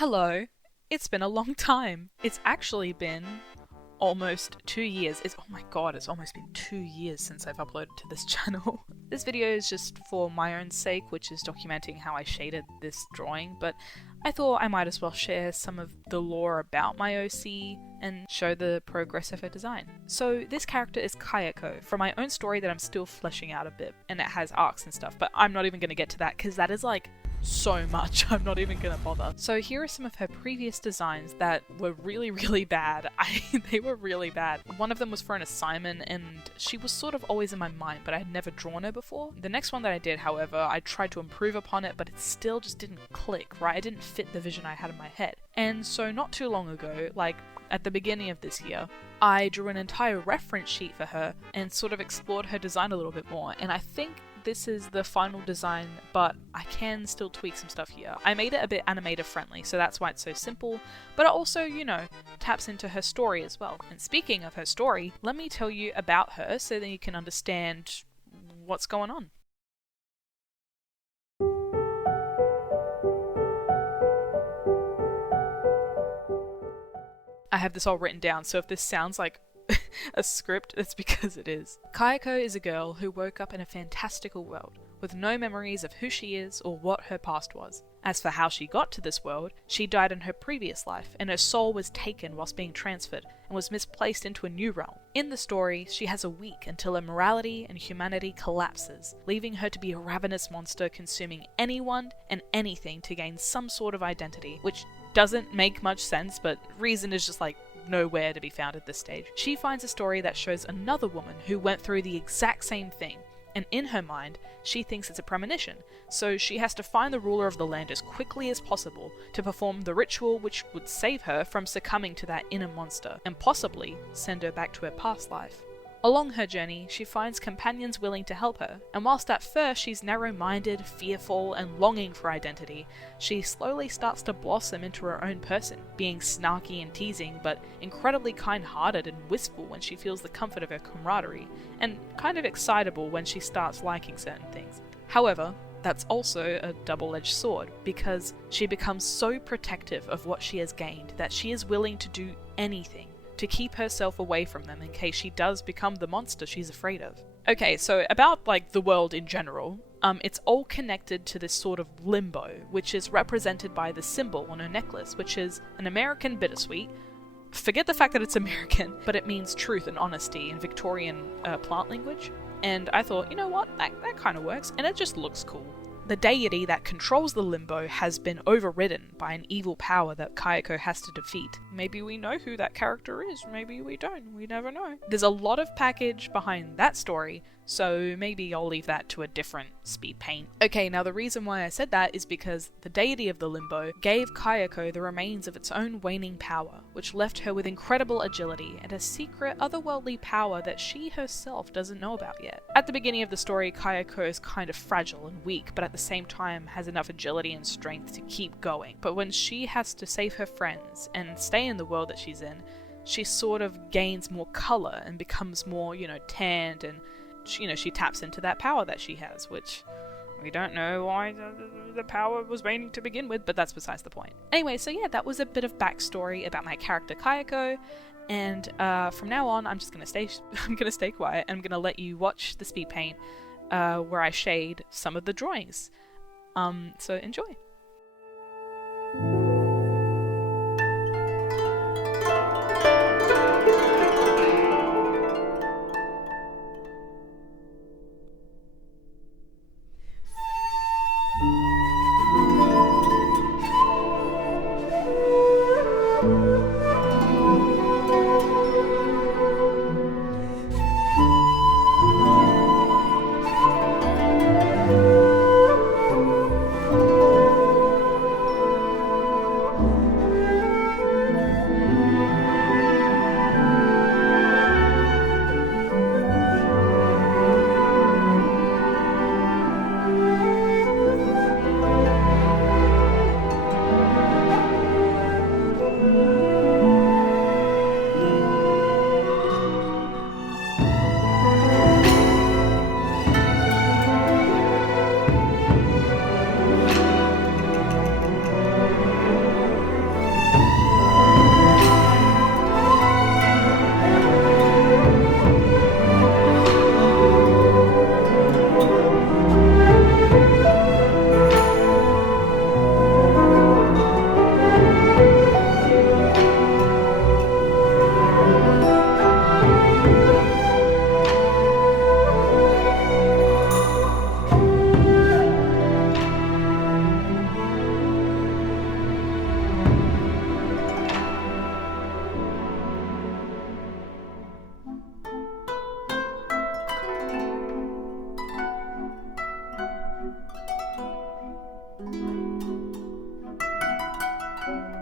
Hello. It's been a long time. It's actually been almost 2 years. Oh my god, it's almost been 2 years since I've uploaded to this channel. This video is just for my own sake, which is documenting how I shaded this drawing, but I thought I might as well share some of the lore about my OC and show the progress of her design. So this character is Kayako, from my own story that I'm still fleshing out a bit, and it has arcs and stuff, but I'm not even going to get to that because that is like so much. I'm not even gonna bother. So here are some of her previous designs that were really bad. They were really bad. One of them was for an assignment and she was sort of always in my mind, but I had never drawn her before. The next one that I did, however, I tried to improve upon it, but it still just didn't click, right? It didn't fit the vision I had in my head. And so not too long ago, like at the beginning of this year, I drew an entire reference sheet for her and sort of explored her design a little bit more, and I think this is the final design, but I can still tweak some stuff here. I made it a bit animator friendly, so that's why it's so simple, but it also, you know, taps into her story as well. And speaking of her story, let me tell you about her so that you can understand what's going on. I have this all written down, so if this sounds like a script, that's because it is. Kayako is a girl who woke up in a fantastical world, with no memories of who she is or what her past was. As for how she got to this world, she died in her previous life, and her soul was taken whilst being transferred, and was misplaced into a new realm. In the story, she has a week until her morality and humanity collapses, leaving her to be a ravenous monster consuming anyone and anything to gain some sort of identity, which doesn't make much sense, but reason is just like nowhere to be found at this stage. She finds a story that shows another woman who went through the exact same thing, and in her mind, she thinks it's a premonition, so she has to find the ruler of the land as quickly as possible to perform the ritual which would save her from succumbing to that inner monster, and possibly send her back to her past life. Along her journey, she finds companions willing to help her, and whilst at first she's narrow-minded, fearful, and longing for identity, she slowly starts to blossom into her own person, being snarky and teasing, but incredibly kind-hearted and wistful when she feels the comfort of her camaraderie, and kind of excitable when she starts liking certain things. However, that's also a double-edged sword, because she becomes so protective of what she has gained that she is willing to do anything to keep herself away from them in case she does become the monster she's afraid of. Okay, so about like the world in general, it's all connected to this sort of limbo, which is represented by the symbol on her necklace, which is an American bittersweet. Forget the fact that it's American, but it means truth and honesty in Victorian plant language. And I thought, you know what, that kind of works, and it just looks cool. The deity that controls the limbo has been overridden by an evil power that Kayako has to defeat. Maybe we know who that character is, maybe we don't, we never know. There's a lot of package behind that story, so maybe I'll leave that to a different speed paint. Okay, now the reason why I said that is because the deity of the limbo gave Kayako the remains of its own waning power, which left her with incredible agility and a secret otherworldly power that she herself doesn't know about yet. At the beginning of the story, Kayako is kind of fragile and weak, but at the same time has enough agility and strength to keep going. But when she has to save her friends and stay in the world that she's in, she sort of gains more color and becomes more, tanned, and she taps into that power that she has, which we don't know why the power was waning to begin with, but that's besides the point. Anyway, so yeah, that was a bit of backstory about my character Kayako, and from now on, I'm gonna stay quiet, and I'm gonna let you watch the speed paint where I shade some of the drawings. So enjoy. Bye.